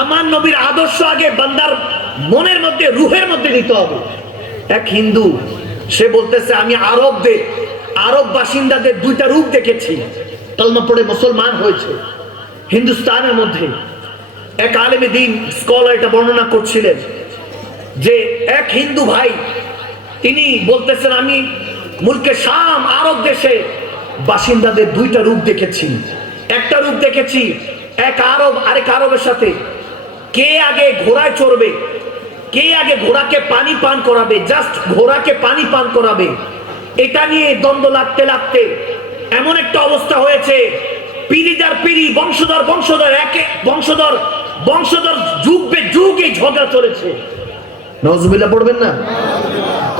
আমার নবীর আদর্শ আগে বান্দার মনের মধ্যে, রুহের মধ্যে নিতে হবে। এক হিন্দু, সে বলতেছে আমি আরব বাসিন্দাদের দুইটা রূপ দেখেছি, কালেমা পড়ে মুসলমান হয়েছে হিন্দুস্তানের মধ্যে। এক আলেমে দ্বীন স্কলার এটা বর্ণনা করছিলেন যে এক হিন্দু ভাই, তিনি বলতেছেন আমি মুলকে শাম আরব দেশে বাসিন্দাদের দুইটা রূপ দেখেছি। একটা রূপ দেখেছি, এক আরব আরেক আরবের সাথে কে আগে ঘোড়ায় চড়বে, কে আগে ঘোড়াকে পানি পান করাবে, জাস্ট ঘোড়াকে পানি পান করাবে, এটা নিয়ে দ্বন্দ্ব লাগতে লাগতে এমন একটা অবস্থা হয়েছে, পিড়িদার পিড়ি, বংশধর একে বংশধর যুগ বে যুগ এই ঝগড়া চলেছে। নওয়াজুবিল্লাহ পড়বেন না?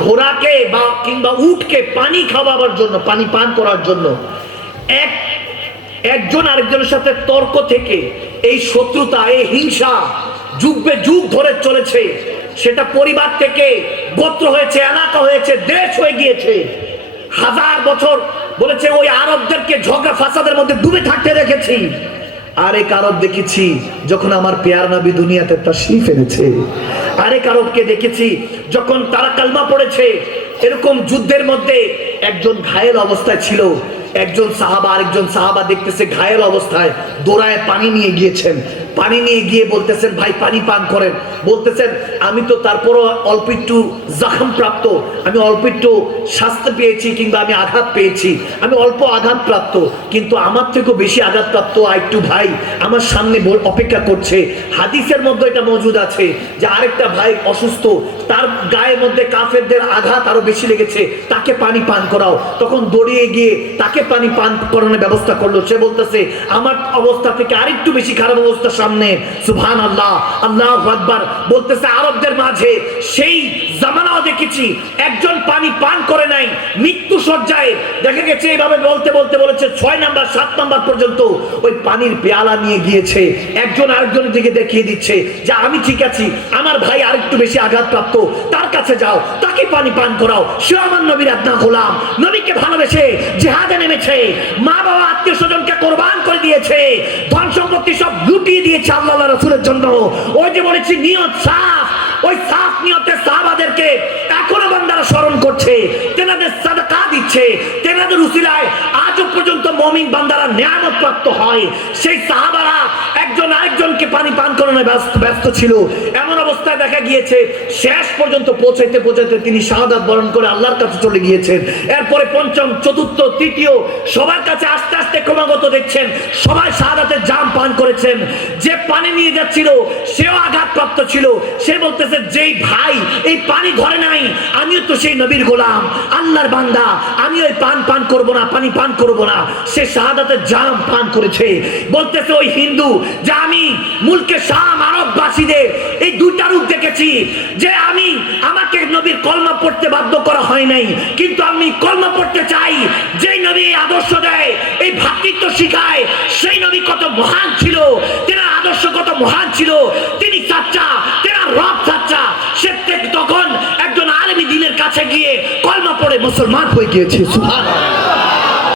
ঘোড়াকে বা কিংবা উটকে পানি খাওয়াবার জন্য, পানি পান করার জন্য একজন আরেকজনের সাথে তর্ক থেকে এই শত্রুতা, এই হিংসা যুগ বে যুগ ধরে চলেছে। সেটা পরিবার থেকে গোত্র হয়েছে, এলাকা হয়েছে, দেশ হয়ে গিয়েছে। হাজার বছর বলেছে ওই আরবদেরকে ঝগড়া ফাসাদের মধ্যে ডুবে থাকতে দেখেছি। আরেক আরব দেখেছি যখন আমার পেয়ার নবী দুনিয়াতে তাশরীফ এনেছে। আরেক আরবকে দেখেছি যখন তারা কালমা পড়েছে। এরকম যুদ্ধের মধ্যে একজন ঘায়েল অবস্থায় ছিল, একজন সাহাবা আরেকজন সাহাবা দেখতেছে ঘায়েল অবস্থায়, দৌড়ায় পানি নিয়ে গিয়েছেন। পানি নিয়ে গিয়ে বলতেছেন ভাই পানি পান করেন। বলতেছেন আমি তো তারপরও অল্প একটু জখম প্রাপ্ত, আমি অল্প একটু শাস্তি পেয়েছি কিংবা আমি আঘাত পেয়েছি, আমি অল্প আঘাত প্রাপ্ত, কিন্তু আমার থেকেও বেশি আঘাত প্রাপ্ত আরেকটু ভাই আমার সামনে অপেক্ষা করছে। হাদিসের মধ্যে এটা মজুদ আছে যে আরেকটা ভাই অসুস্থ, তার গায়ের মধ্যে কাফেরদের আঘাত আরো বেশি লেগেছে, তাকে পানি পান করাও। তখন দৌড়িয়ে গিয়ে তাকে পানি পান করানোর ব্যবস্থা করলো। সে বলতেছে আমার অবস্থা থেকে আরেকটু বেশি খারাপ অবস্থা সামনে। সুবহানাল্লাহ, আল্লাহু আকবার। বলতেছে আরবদের মাঝে সেই জামানাও দেখেছি একজন পানি পান করে নাই, মৃত্যু সজ্জায় দেখা গেছে এইভাবে বলতে বলতে বলেছে 6 নাম্বার 7 নাম্বার পর্যন্ত ওই পানির পেয়ালা নিয়ে গিয়েছে, একজন আরেকজনের দিকে দেখিয়ে দিচ্ছে যে আমি ঠিক আছি, আমার ভাই আরেকটু বেশি আঘাতপ্রাপ্ত, তার কাছে যাও, তাকে পানি পান করাও। সে আমার নবীর আদনা গোলাম, নবীকে ভালোবেসে জিহাদে নেমেছে, মা বাবা আত্মীয় স্বজনকে কোরবান করে দিয়েছে, ধন সম্পত্তি সব লুটিয়ে দিয়েছে আল্লাহ রাসূলের জন্য। ওই যে বলেছি নিয়ত সাফ, ওই সাফ নিয়তে সাহাবাদেরকে এখনো বান্দারা স্মরণ করছে, তেনাদের সাদাকা দিচ্ছে, তেনাদের উসিলায় আজও পর্যন্ত মুমিন বান্দারা নিয়ামত প্রাপ্ত হয়। সেই সাহাবারা একজন আরেকজনকে পানি পান করানোয় ব্যস্ত ছিল। এমন অবস্থায় দেখা গিয়েছে শেষ পর্যন্ত পৌঁছাইতে তিনি শাহাদাত বরণ করে আল্লাহর কাছে চলে গিয়েছেন। এরপরে পঞ্চম, চতুর্থ, তৃতীয় সবার কাছে আস্তে আস্তে ক্রমাগত দেখছেন সবাই শাহাদাতের জাম পান করেছেন। যে পানি নিয়ে যাচ্ছিল সেও আঘাতপ্রাপ্ত ছিল। সে বলতেছে যেই ভাই এই পানি ধরে নাই, আমিও তো সেই নবীর গোলাম, আল্লাহর বান্দা, আমি ওই পান করব না, পানি পান করব না। সে শাহাদাতের জাম পান করেছে। বলতেছে ওই হিন্দু যে আমি মুলকে শাম আরববাসীদের এই দুইটা রূপ দেখেছি, যে আমাকে নবীর কলমা পড়তে বাধ্য করা হয় নাই, কিন্তু আমি কলমা পড়তে চাই। যেই নবী আদর্শ দেয়, এই ভ্রাতৃত্ব শিখায়, সেই নবী কত মহান ছিল, তেনার আদর্শ কত মহান ছিল, তিনি সাচ্চা, তেনার রব সাচ্চা। সে তখন একজন আলেমী দ্বীনের কাছে গিয়ে কলমা পড়ে মুসলমান হয়ে গিয়েছে। সুবহানাল্লাহ।